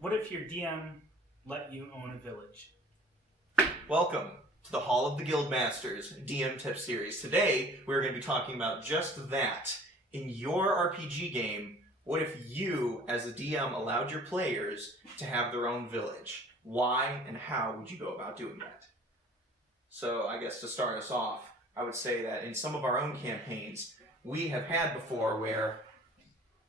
What if your DM let you own a village? Welcome to the Hall of the Guildmasters DM Tip Series. Today, we're going to be talking about just that. In your RPG game, what if you, as a DM, allowed your players to have their own village? Why and how would you go about doing that? So, I guess to start us off, I would say that in some of our own campaigns, we have had before where,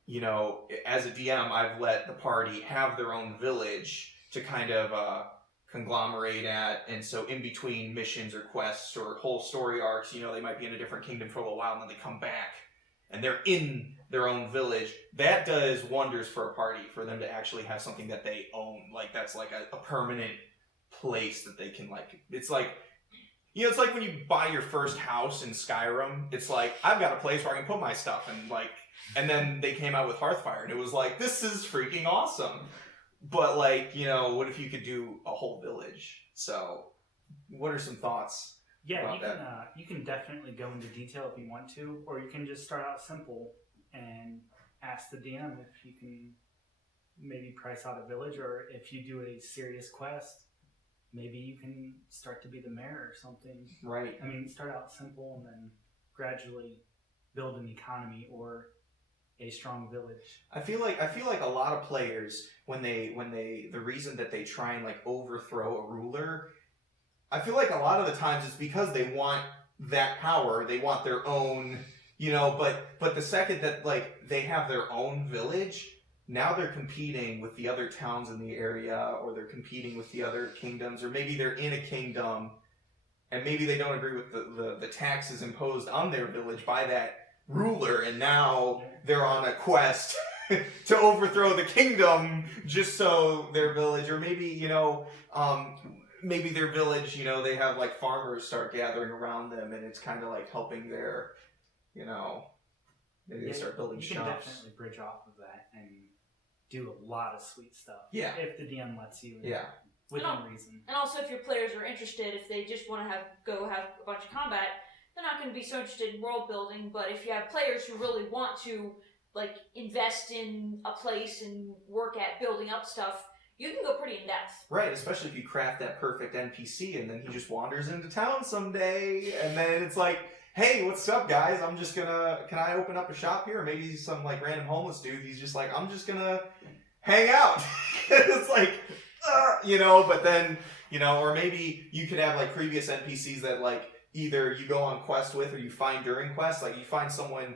you know, as a DM, I've let the party have their own village to kind of conglomerate at, and so in between missions or quests or whole story arcs, you know, they might be in a different kingdom for a little while and then they come back and they're in their own village. That does wonders for a party, for them to actually have something that they own. Like, that's like a permanent place that they can, like, it's like, you know, it's like when you buy your first house in Skyrim, it's like, I've got a place where I can put my stuff, and like, and then they came out with Hearthfire, and it was like, this is freaking awesome. But like, you know, what if you could do a whole village? So, what are some thoughts? Yeah, you can definitely go into detail if you want to, or you can just start out simple and ask the DM if you can maybe price out a village, or if you do a serious quest, maybe you can start to be the mayor or something. Right. I mean, start out simple and then gradually build an economy or a strong village. I feel like a lot of players, when they the reason that they try and like overthrow a ruler, I feel like a lot of the times it's because they want that power, they want their own, you know, but the second that like they have their own village, now they're competing with the other towns in the area, or they're competing with the other kingdoms, or maybe they're in a kingdom and maybe they don't agree with the taxes imposed on their village by that ruler, and now they're on a quest to overthrow the kingdom just so their village, or maybe, you know, maybe their village, you know, they have like farmers start gathering around them, and it's kind of like helping their, you know, maybe they start building shops. You can definitely bridge off of that and do a lot of sweet stuff. Yeah. If the DM lets you. Yeah. Within reason. And also, if your players are interested, if they just want to have a bunch of combat, they're not going to be so interested in world building. But if you have players who really want to, like, invest in a place and work at building up stuff, you can go pretty in depth. Right, especially if you craft that perfect NPC and then he just wanders into town someday, and then it's like, hey, what's up, guys? I'm just gonna, can I open up a shop here? Or maybe some like random homeless dude, he's just like, I'm just gonna hang out. It's like, you know, but then, you know, or maybe you could have like previous NPCs that like either you go on quest with, or you find during quests. Like you find someone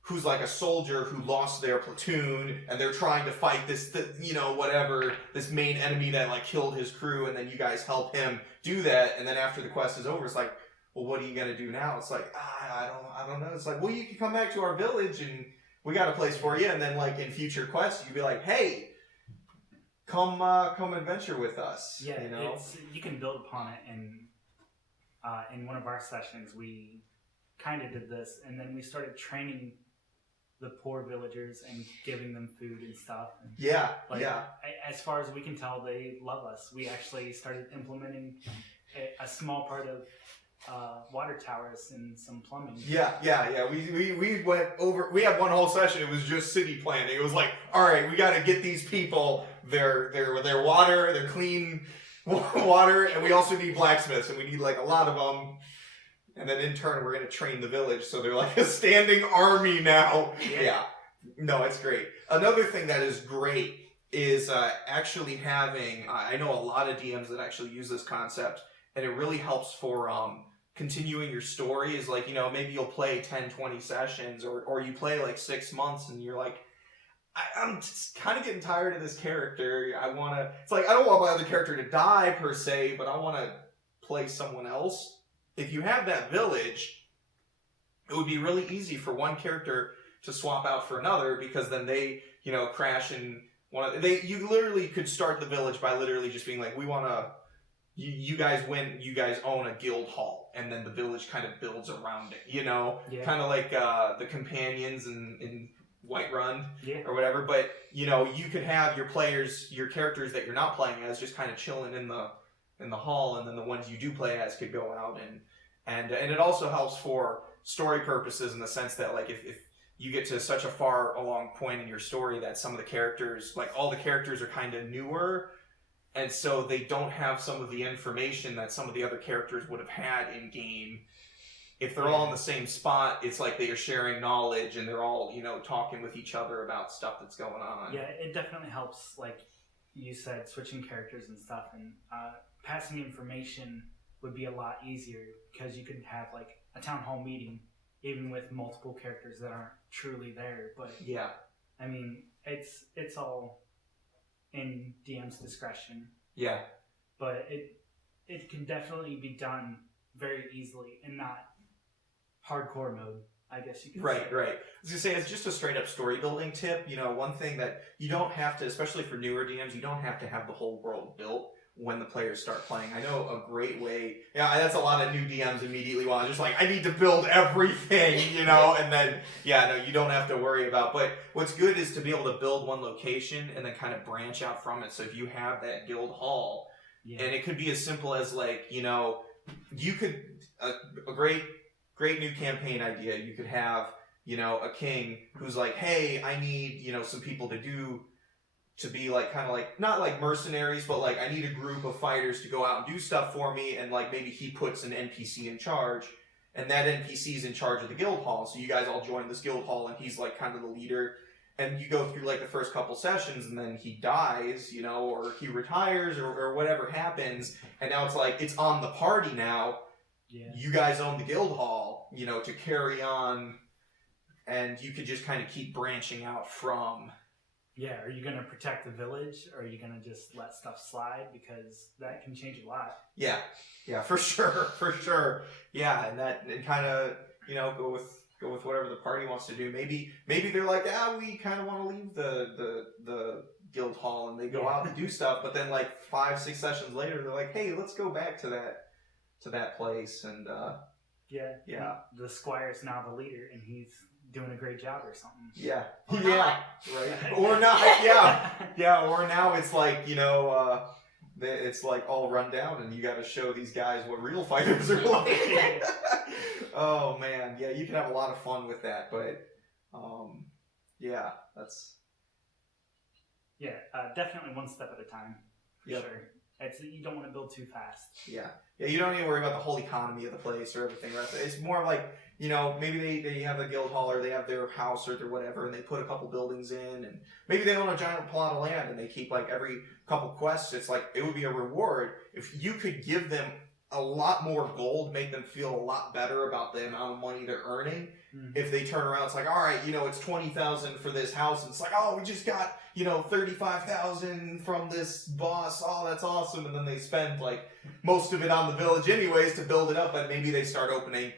who's like a soldier who lost their platoon, and they're trying to fight this, you know, whatever, this main enemy that like killed his crew, and then you guys help him do that, and then after the quest is over, it's like, well, what are you gonna do now? It's like, I don't know. It's like, well, you can come back to our village, and we got a place for you, and then like in future quests, you'd be like, hey, come adventure with us. Yeah, you know, you can build upon it, and in one of our sessions, we kind of did this, and then we started training the poor villagers and giving them food and stuff. And as far as we can tell, they love us. We actually started implementing a small part of water towers and some plumbing. Yeah. We went over. We had one whole session. It was just city planning. It was like, all right, we got to get these people their water, their clean water, and we also need blacksmiths, and we need like a lot of them. And then in turn, we're going to train the village, so they're like a standing army now. Yeah. No, it's great. Another thing that is great is actually having, I know a lot of DMs that actually use this concept, and it really helps for continuing your story. Is like, you know, maybe you'll play 10, 20 sessions, or you play like 6 months, and you're like, I'm just kind of getting tired of this character. It's like, I don't want my other character to die per se, but I want to play someone else. If you have that village, it would be really easy for one character to swap out for another, because then they, you know, crash and you literally could start the village by literally just being like, we want to, you guys win, you guys own a guild hall, and then the village kind of builds around it, you know, kind of like the companions in Whiterun or whatever. But you know, you could have your characters that you're not playing as just kind of chilling in the hall, and then the ones you do play as could go out, and it also helps for story purposes in the sense that like if you get to such a far along point in your story that some of the characters, like all the characters, are kind of newer, and so they don't have some of the information that some of the other characters would have had in game. If they're all in the same spot, it's like they are sharing knowledge and they're all, talking with each other about stuff that's going on. Yeah, it definitely helps, like you said, switching characters and stuff, and passing information would be a lot easier because you could have like a town hall meeting even with multiple characters that aren't truly there. But yeah, I mean, it's all in DM's discretion. Yeah. But it can definitely be done very easily and not hardcore mode, I guess you could say. Right. I was going to say, as just a straight up story building tip, one thing that you don't have to, especially for newer DMs, you don't have to have the whole world built when the players start playing. I know a great way, that's a lot of new DMs immediately want, just like, I need to build everything, and then, you don't have to worry about, but what's good is to be able to build one location and then kind of branch out from it. So if you have that guild hall, and it could be as simple as like, you could, a great new campaign idea, you could have, a king who's like, hey, I need, some people to be like, kind of like, not like mercenaries, but like, I need a group of fighters to go out and do stuff for me, and like, maybe he puts an NPC in charge, and that NPC's in charge of the guild hall, so you guys all join this guild hall, and he's like, kind of the leader, and you go through like the first couple sessions, and then he dies, or he retires, or whatever happens, and now it's like, it's on the party now. You guys own the guild hall, to carry on, and you could just kind of keep branching out from. Yeah, are you going to protect the village, or are you going to just let stuff slide? Because that can change a lot. Yeah, for sure. Yeah, and kind of, go with whatever the party wants to do. Maybe they're like, we kind of want to leave the guild hall, and they go out and do stuff, but then like 5-6 sessions later, they're like, hey, let's go back to that place, and the squire's now the leader, and he's doing a great job or something. Right, or not, or now it's like, it's like all run down, and you got to show these guys what real fighters are like. Oh man, you can have a lot of fun with that, but that's definitely one step at a time. Sure. You don't want to build too fast. Yeah, you don't need to worry about the whole economy of the place or everything. Right? It's more like, maybe they have a guild hall, or they have their house or their whatever, and they put a couple buildings in, and maybe they own a giant plot of land, and they keep like every couple quests. It's like, it would be a reward if you could give them a lot more gold, make them feel a lot better about the amount of money they're earning. Mm-hmm. If they turn around, it's like, all right, it's 20,000 for this house, and it's like, oh, we just got 35,000 from this boss. Oh, that's awesome. And then they spend like most of it on the village anyways to build it up, but maybe they start opening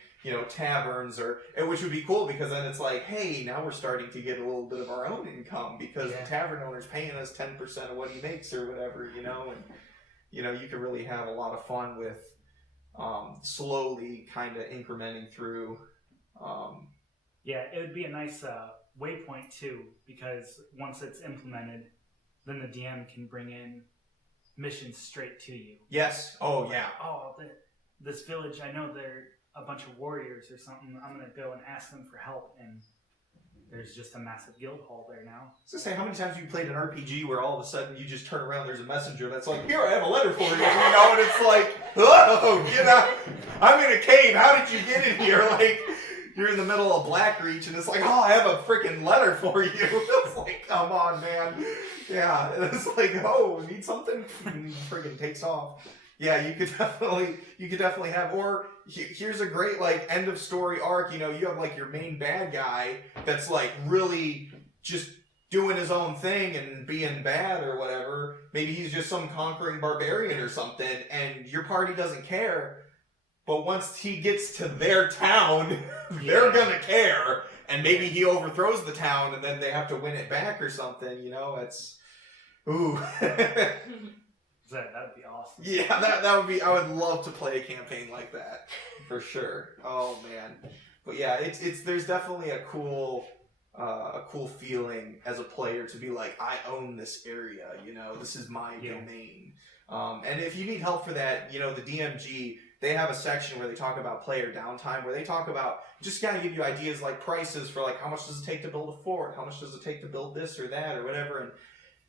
taverns, which would be cool, because then it's like, hey, now we're starting to get a little bit of our own income, because the tavern owner's paying us 10% of what he makes or whatever, and you can really have a lot of fun with slowly kind of incrementing through. It would be a nice waypoint too, because once it's implemented, then the DM can bring in missions straight to you. Yes. Oh yeah. Oh, this village, I know they're a bunch of warriors or something. I'm gonna go and ask them for help, and there's just a massive guild hall there now. I was gonna say, how many times have you played an RPG where all of a sudden you just turn around, there's a messenger that's like, here, I have a letter for you, and it's like, oh, get out! I'm in a cave. How did you get in here? Like, you're in the middle of Blackreach, and it's like, oh, I have a freaking letter for you. It's like, come on, man. Yeah, it's like, oh, need something? Freaking takes off. Yeah, you could definitely have, or here's a great like end of story arc. You have like your main bad guy that's like really just doing his own thing and being bad or whatever. Maybe he's just some conquering barbarian or something, and your party doesn't care. But once he gets to their town, they're gonna care, and maybe he overthrows the town, and then they have to win it back or something. It's ooh. That'd be awesome. Yeah, that would be. I would love to play a campaign like that for sure. Oh man, but yeah, it's there's definitely a cool feeling as a player to be like, I own this area. This is my domain. And if you need help for that, the DMG they have a section where they talk about player downtime, where they talk about just kind of give you ideas like prices for like how much does it take to build a fort, how much does it take to build this or that or whatever, and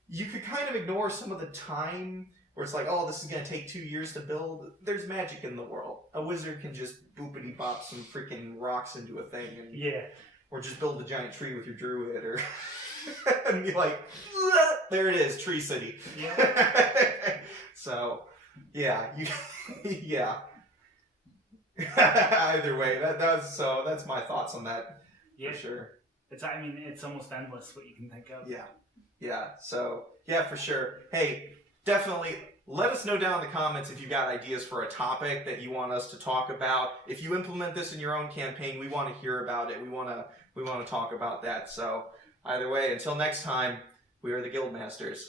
you could kind of ignore some of the time where it's like, oh, this is going to take 2 years to build. There's magic in the world. A wizard can just boopity bop some freaking rocks into a thing, and or just build a giant tree with your druid, or and be like, there it is, Tree City. Yeah. So, yeah, yeah. Either way, that's my thoughts on that. Yeah, for sure. It's almost endless what you can think of. Yeah. So, yeah, for sure. Hey, definitely let us know down in the comments if you got ideas for a topic that you want us to talk about. If you implement this in your own campaign, we want to hear about it. We want to talk about that. So, either way, until next time, we are the Guildmasters.